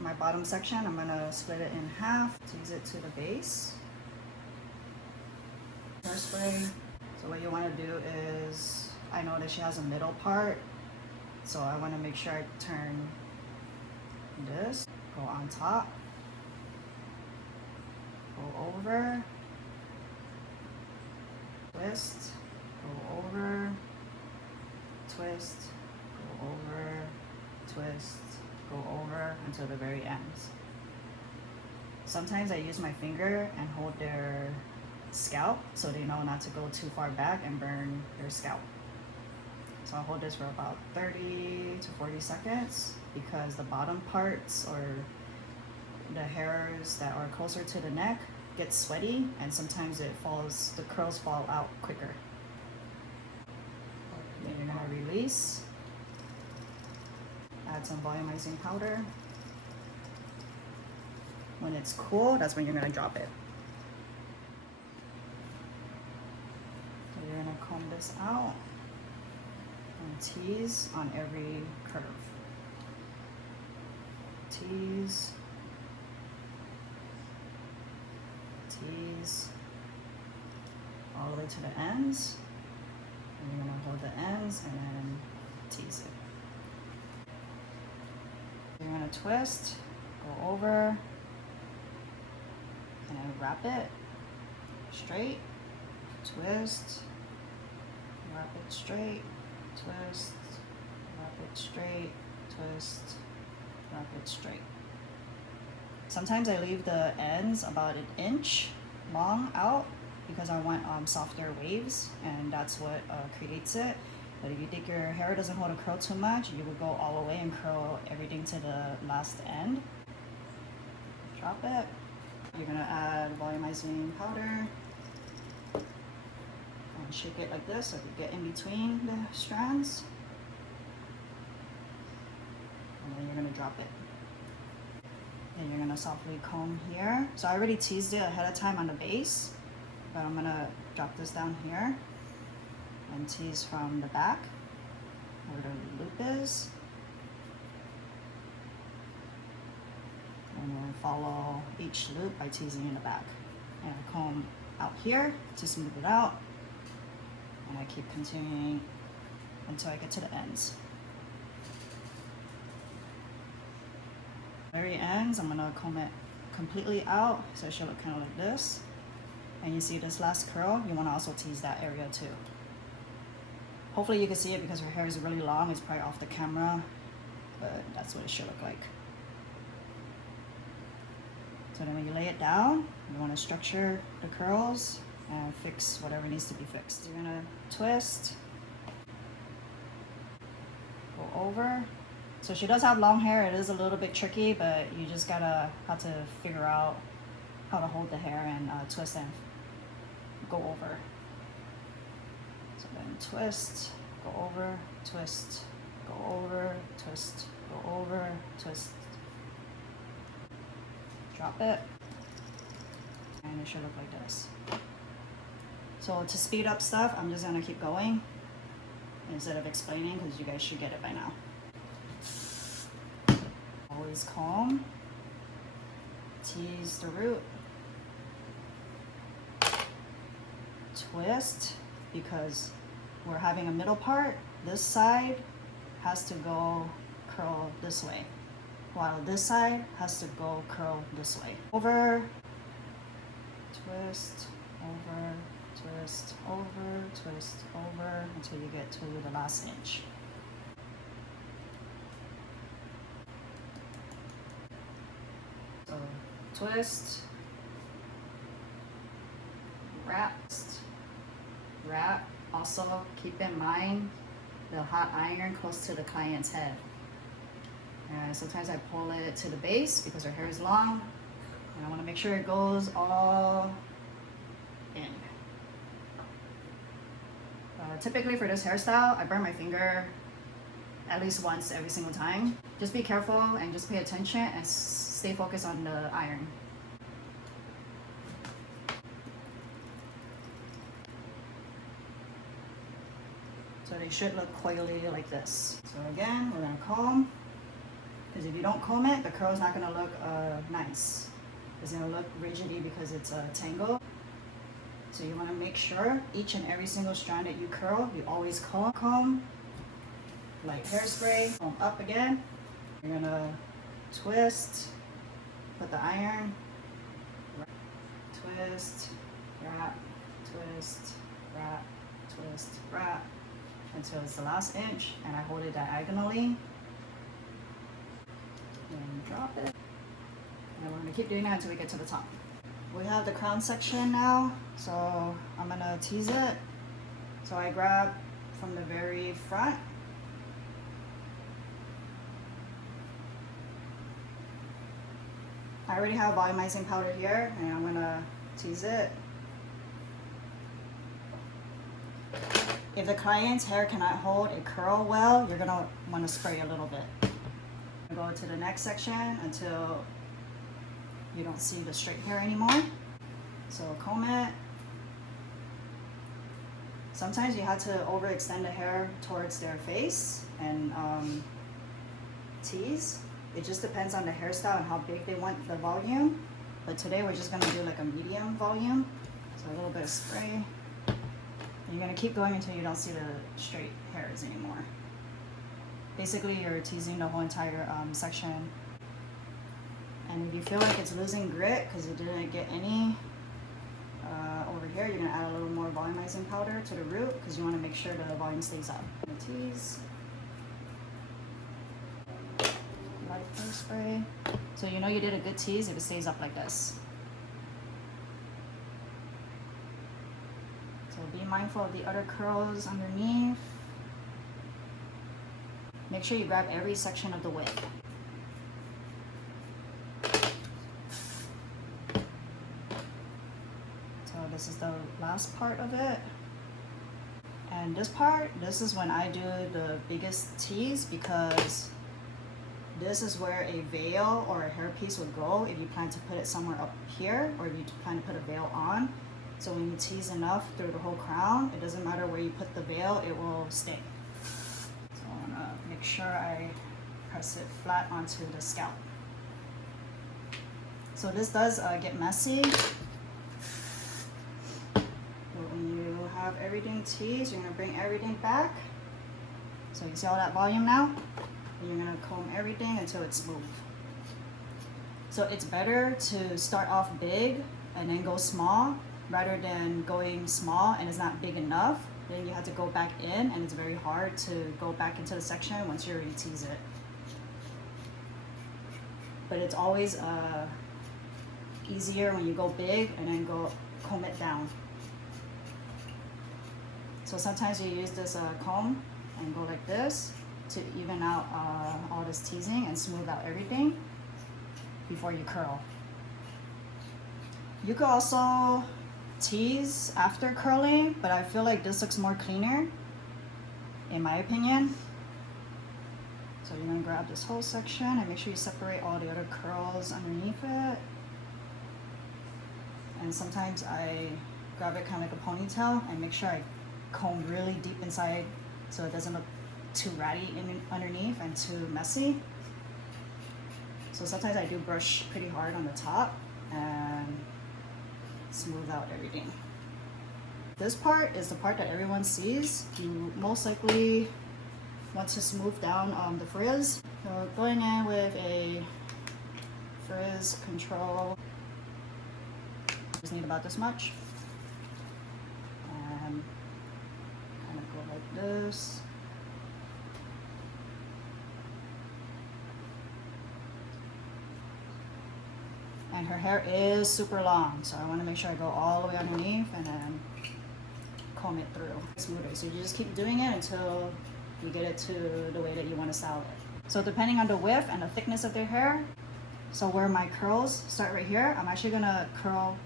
my bottom section, I'm gonna split it in half, tease it to the base. Hairspray. So what you want to do is, I know that she has a middle part, so I want to make sure I turn this, go on top, go over, twist, go over, twist, go over, twist, go over until the very ends. Sometimes I use my finger and hold their scalp so they know not to go too far back and burn their scalp. So I'll hold this for about 30 to 40 seconds because the bottom parts or the hairs that are closer to the neck get sweaty and sometimes the curls fall out quicker. Then you're gonna release, add some volumizing powder. When it's cool, that's when you're gonna drop it. So you're gonna comb this out and tease on every curve. Tease, tease, all the way to the ends. And you're gonna hold the ends and then tease it. You're gonna twist, go over, and then wrap it straight, twist, wrap it straight, twist, wrap it straight, twist, wrap it straight. Sometimes I leave the ends about an inch long out because I want softer waves, and that's what creates it. But if you think your hair doesn't hold a curl too much, you would go all the way and curl everything to the last end. Drop it. You're gonna add volumizing powder and shake it like this so you get in between the strands. And then you're gonna drop it. And you're gonna softly comb here. So I already teased it ahead of time on the base, but I'm gonna drop this down here and tease from the back where the loop is. And then follow each loop by teasing in the back. And I comb out here to smooth it out. And I keep continuing until I get to the ends. Very ends, I'm gonna comb it completely out so it should look kind of like this. And you see this last curl, you wanna also tease that area too. Hopefully you can see it because her hair is really long, it's probably off the camera, but that's what it should look like. So then when you lay it down, you want to structure the curls and fix whatever needs to be fixed. You're gonna twist, go over. So she does have long hair, it is a little bit tricky, but you just gotta have to figure out how to hold the hair and twist and go over. So then twist, go over, twist, go over, twist, go over, twist. Drop it, and it should look like this. So to speed up stuff, I'm just gonna keep going instead of explaining because you guys should get it by now. Always comb, tease the root, twist, because we're having a middle part, this side has to go curl this way, while this side has to go curl this way. Over, twist, over, twist, over, twist, over, until you get to the last inch. So twist, wrap, wrap. Also keep in mind the hot iron close to the client's head. And sometimes I pull it to the base because her hair is long, and I want to make sure it goes all in. Typically for this hairstyle, I burn my finger at least once every single time. Just be careful and just pay attention and stay focused on the iron. So they should look coily like this. So again, we're gonna comb, Because if you don't comb it, the curl is not gonna look nice. It's gonna look rigidy because it's a tangle. So you wanna make sure each and every single strand that you curl, you always comb, like hairspray, comb up again. You're gonna twist, put the iron, twist, wrap, twist, wrap, twist, wrap, until it's the last inch, and I hold it diagonally, and drop it. And we're gonna keep doing that until we get to the top. We have the crown section now, so I'm gonna tease it. So I grab from the very front. I already have volumizing powder here, and I'm gonna tease it. If the client's hair cannot hold a curl well, you're gonna wanna spray a little bit. Go to the next section until you don't see the straight hair anymore. So comb it. Sometimes you have to overextend the hair towards their face and tease. It just depends on the hairstyle and how big they want the volume. But today we're just gonna do like a medium volume. So a little bit of spray. And you're gonna keep going until you don't see the straight hairs anymore. Basically, you're teasing the whole entire section. And if you feel like it's losing grit because you didn't get any over here, you're gonna add a little more volumizing powder to the root because you wanna make sure the volume stays up. Tease. Light hairspray. So you know you did a good tease if it stays up like this. So be mindful of the other curls underneath. Make sure you grab every section of the wig. So this is the last part of it. And this part, this is when I do the biggest tease because this is where a veil or a hairpiece would go if you plan to put it somewhere up here or if you plan to put a veil on. So when you tease enough through the whole crown, it doesn't matter where you put the veil, it will stay. So I wanna make sure I press it flat onto the scalp. So this does get messy. But when you have everything teased, you're gonna bring everything back. So you see all that volume now? And you're gonna comb everything until it's smooth. So it's better to start off big and then go small rather than going small and it's not big enough. Then you have to go back in and it's very hard to go back into the section once you already tease it. But it's always easier when you go big and then go comb it down. So sometimes you use this comb and go like this to even out all this teasing and smooth out everything before you curl. You could also tease after curling, but I feel like this looks more cleaner, in my opinion. So you're gonna grab this whole section and make sure you separate all the other curls underneath it. And sometimes I grab it kind of like a ponytail and make sure I comb really deep inside so it doesn't look too ratty underneath and too messy. So sometimes I do brush pretty hard on the top and smooth out everything. This part is the part that everyone sees. You most likely want to smooth down the frizz. So going in with a frizz control. Just need about this much. And kind of go like this. And her hair is super long, so I want to make sure I go all the way underneath and then comb it through. Smoother. So you just keep doing it until you get it to the way that you want to style it. So depending on the width and the thickness of their hair, so where my curls start right here, I'm actually gonna curl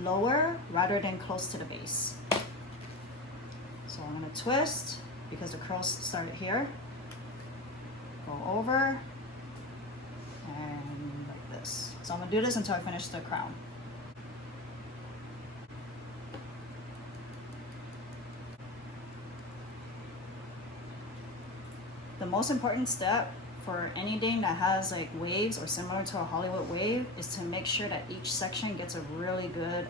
lower rather than close to the base. So I'm gonna twist because the curls started here. Go over and like this. So I'm gonna do this until I finish the crown. The most important step for anything that has like waves or similar to a Hollywood wave is to make sure that each section gets a really good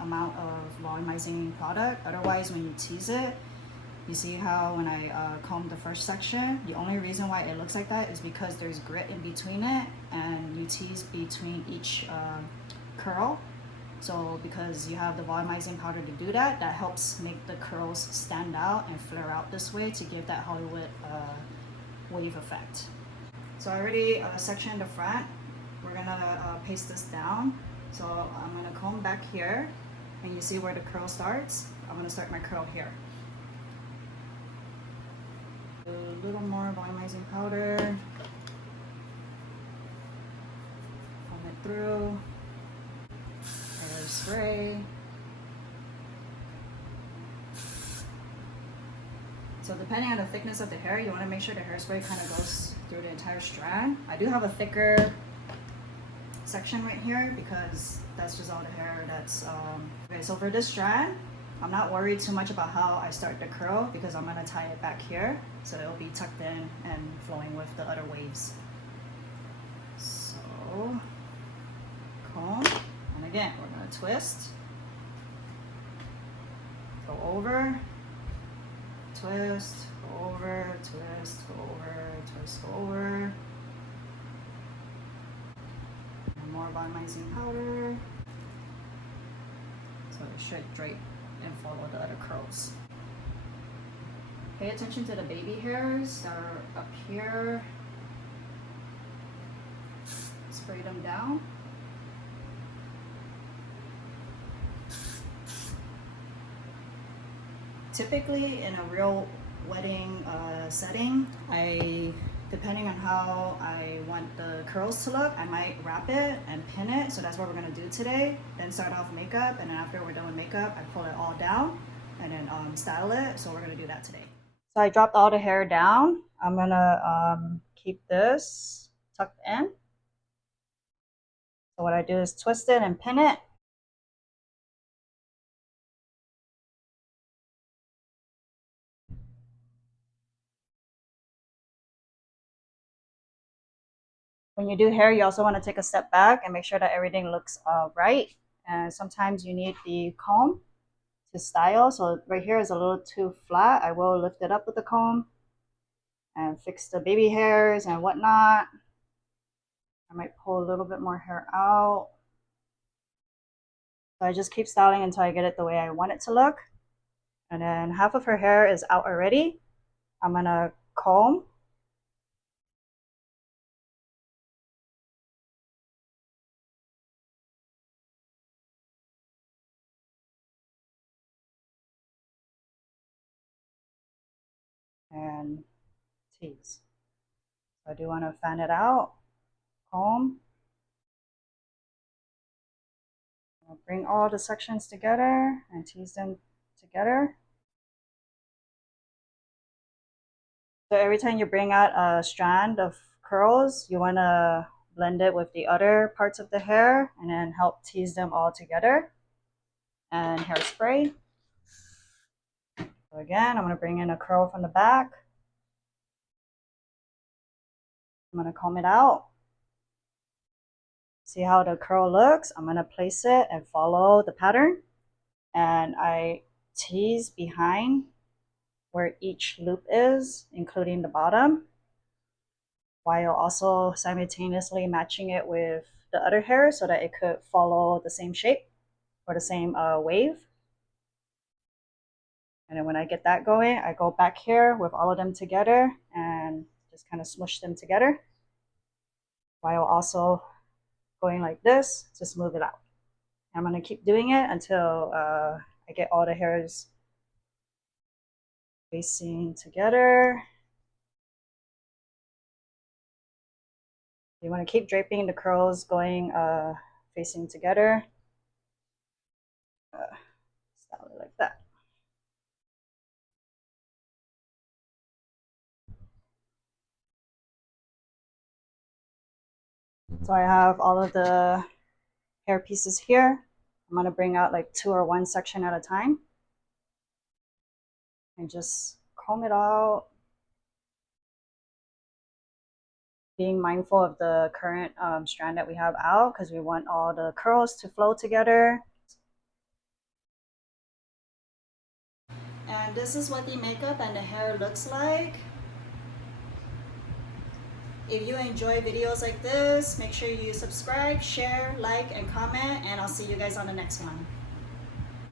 amount of volumizing product. Otherwise, when you tease it, you see how when I combed the first section, the only reason why it looks like that is because there's grit in between it and you tease between each curl. So because you have the volumizing powder to do that, that helps make the curls stand out and flare out this way to give that Hollywood wave effect. So I already sectioned the front. We're gonna paste this down. So I'm gonna comb back here and you see where the curl starts. I'm gonna start my curl here. A little more volumizing powder. Comb it through. Hairspray. So depending on the thickness of the hair, you want to make sure the hairspray kind of goes through the entire strand. I do have a thicker section right here because that's just all the hair that's okay. So for this strand, I'm not worried too much about how I start the curl because I'm going to tie it back here so it'll be tucked in and flowing with the other waves. So comb, and again we're going to twist, go over, twist, go over, twist, go over, twist, go over. And more volumizing powder. So it should drape and follow the other curls. Pay attention to the baby hairs that are up here. Spray them down. Typically in a real wedding setting, depending on how I want the curls to look, I might wrap it and pin it. So that's what we're gonna do today. Then start off makeup, and then after we're done with makeup, I pull it all down and then style it. So we're gonna do that today. So I dropped all the hair down. I'm gonna keep this tucked in. So what I do is twist it and pin it. When you do hair, you also want to take a step back and make sure that everything looks right. And sometimes you need the comb to style. So right here is a little too flat. I will lift it up with the comb and fix the baby hairs and whatnot. I might pull a little bit more hair out. So I just keep styling until I get it the way I want it to look. And then half of her hair is out already. I'm gonna comb. And tease. So I do want to fan it out, comb. I'll bring all the sections together and tease them together. So every time you bring out a strand of curls, you want to blend it with the other parts of the hair and then help tease them all together. And hairspray. So again, I'm going to bring in a curl from the back. I'm going to comb it out. See how the curl looks? I'm going to place it and follow the pattern. And I tease behind where each loop is, including the bottom, while also simultaneously matching it with the other hair so that it could follow the same shape or the same wave. And then when I get that going, I go back here with all of them together and just kind of smush them together while also going like this to smooth it out. I'm going to keep doing it until I get all the hairs facing together. You want to keep draping the curls going facing together. Style it like that. So I have all of the hair pieces here. I'm going to bring out like 2 or 1 section at a time and just comb it out. being mindful of the current strand that we have out because we want all the curls to flow together. And this is what the makeup and the hair looks like. If you enjoy videos like this, make sure you subscribe, share, like, and comment, and I'll see you guys on the next one.